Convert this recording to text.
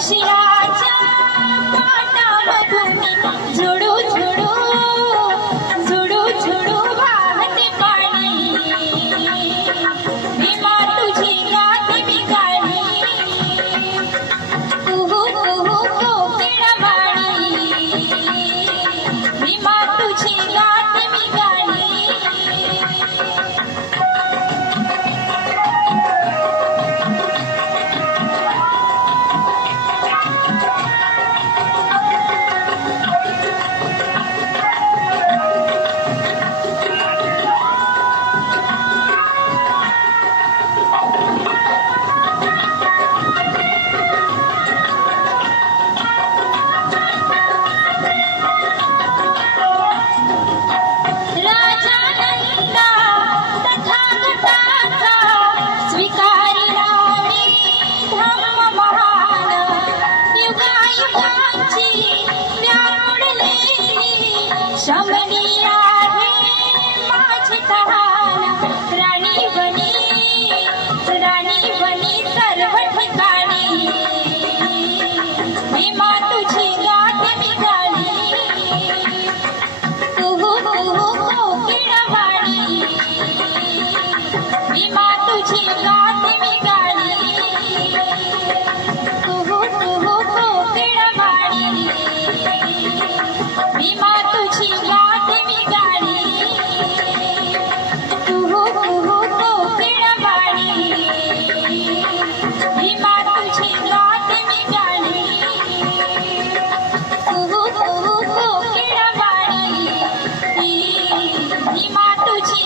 शिराच्या पाटामधून झुडू झुडू झुडू झुडू वाहते पाणी. भीमा तुझी गाते मी गाणी, कुहू कुहू कोकिळवाणी. भीमा तुझी गाते मी गाणी. शमनी आहे माझी तहान, राणी बनी सर्व ठिकाणी. भीमा तुझी गाते मी गाणी, कुहू कुहू कोकिळवाणी. भीमा तुझी गाते मी गाणी, कुहू कुहू कोकिळवाणी. भीमा तुझी गाते मी गाणी, कुहू कुहू कोकिळवाणी. भीमा तुझी गाते मी गाणी, कुहू कुहू कोकिळवाणी. भीमा तुझी